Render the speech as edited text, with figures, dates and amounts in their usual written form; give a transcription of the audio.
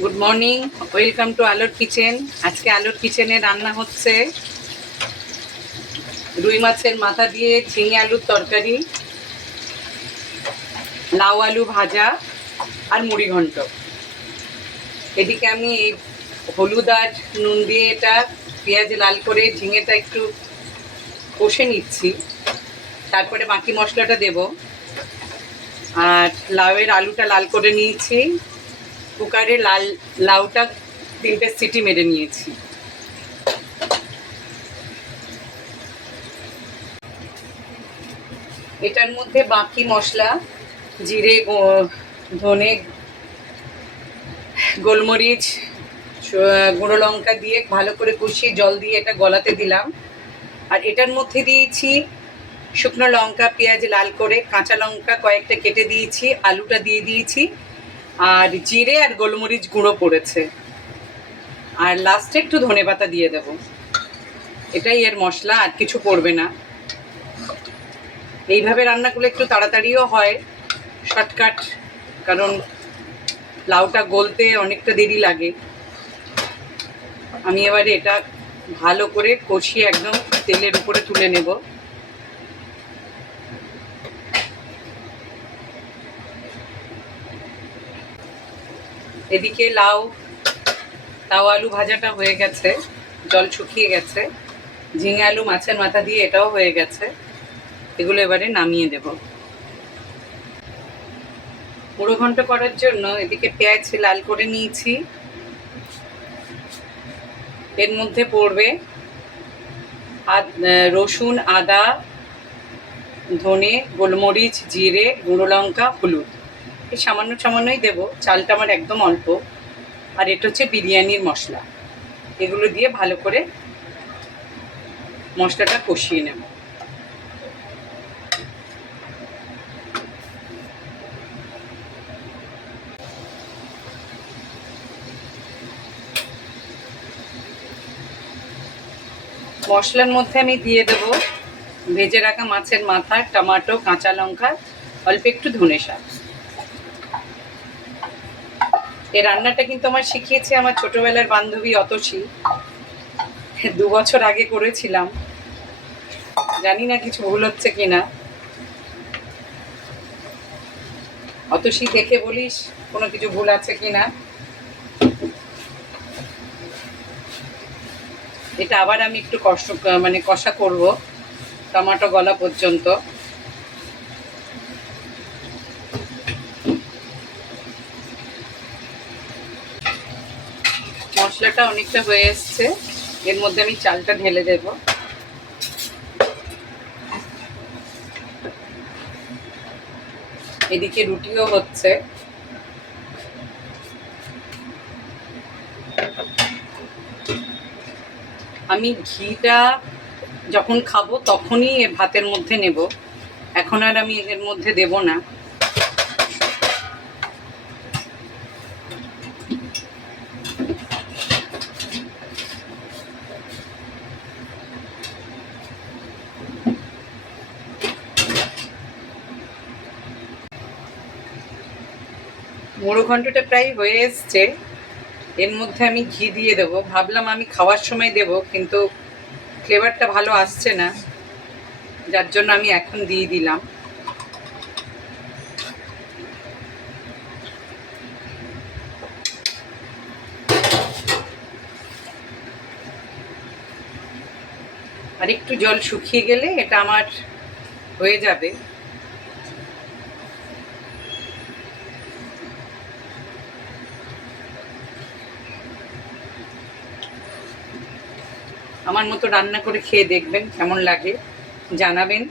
Good morning, welcome to আলোর kitchen. আজকে আলোর কিচেনে রান্না হচ্ছে রুই মাছের মাথা দিয়ে ঝিঙে আলুর তরকারি, লাউ আলু ভাজা আর মুড়ি ঘন্ট। এদিকে আমি এই হলুদ আর নুন দিয়ে এটা পেঁয়াজ লাল করে ঝিঙেটা একটু কষে নিচ্ছি, তারপরে বাকি মশলাটা দেব। আর লাউয়ের আলুটা লাল করে নিয়েছি, কুকারে লাউটা 3টে সিটি মেরে নিয়েছি। এটার মধ্যে বাকি মশলা জিরে, ধনে, গোলমরিচ, গুঁড়ো লঙ্কা দিয়ে ভালো করে কষিয়ে জল দিয়ে এটা গলাতে দিলাম। আর এটার মধ্যে দিয়েছি শুকনো লঙ্কা, পেঁয়াজ লাল করে, কাঁচা লঙ্কা কয়েকটা কেটে দিয়েছি, আলুটা দিয়ে দিয়েছি, আর জিরে আর গোলমরিচ গুঁড়ো পড়েছে, আর লাস্টে একটু ধনেপাতা দিয়ে দেব। এটাই এর মশলা, আর কিছু পড়বে না। এইভাবে রান্না করলে একটু তাড়াতাড়িও হয়, শর্টকাট, কারণ লাউটা গলতে অনেকটা দেরি লাগে। আমি এবারে এটা ভালো করে কষিয়ে একদম তেলের উপরে তুলে নেব। এদিকে লাউ আলু ভাজাটা হয়ে গেছে, জল শুকিয়ে গেছে। ঝিঙে আলু মাছের মাথা দিয়ে এটাও হয়ে গেছে। এগুলো এবারে নামিয়ে দেব। মুড়ো ঘন্ট করার জন্য এদিকে পেঁয়াজ লাল করে নিয়েছি। এর মধ্যে পড়বে রসুন, আদা, ধনে, গোলমরিচ, জিরে, গুঁড়ো লঙ্কা, হলুদ। এই সামান্য সামান্যই দেবো, চালটা আমার একদম অল্প। আর এটা হচ্ছে বিরিয়ানির মশলা। এগুলো দিয়ে ভালো করে মশলাটা কষিয়ে নেব। মশলার মধ্যে আমি দিয়ে দেব ভেজে রাখা মাছের মাথা, টমেটো, কাঁচা লঙ্কা, অল্প একটু ধনে শাক। এই রান্নাটা কিন্তু আমার শিখিয়েছে আমার ছোটবেলার বান্ধবী অতসী। 2 বছর আগে করেছিলাম, জানি না কিছু ভুল হচ্ছে কিনা। অতসী দেখে বলিস কোনো কিছু ভুল আছে কিনা। এটা আবার আমি একটু কষা করব টমেটো গলা পর্যন্ত। মশলাটা অনেকটা হয়ে এসছে, এর মধ্যে আমি চালটা ঢেলে দেব। এদিকে রুটিও হচ্ছে। আমি ঘিটা যখন খাবো তখনই ভাতের মধ্যে নেব, এখন আর আমি এর মধ্যে দেব না। মুড়ো ঘন্টটা প্রায় হয়ে এসছে, এর মধ্যে আমি ঘি দিয়ে দেবো। ভাবলাম আমি খাওয়ার সময় দেব, কিন্তু ফ্লেভারটা ভালো আসছে না, যার জন্য আমি এখন দিয়ে দিলাম। আর একটু জল শুকিয়ে গেলে এটা আমার হয়ে যাবে। আমার মতো রান্না করে খেয়ে দেখবেন, কেমন লাগে জানাবেন।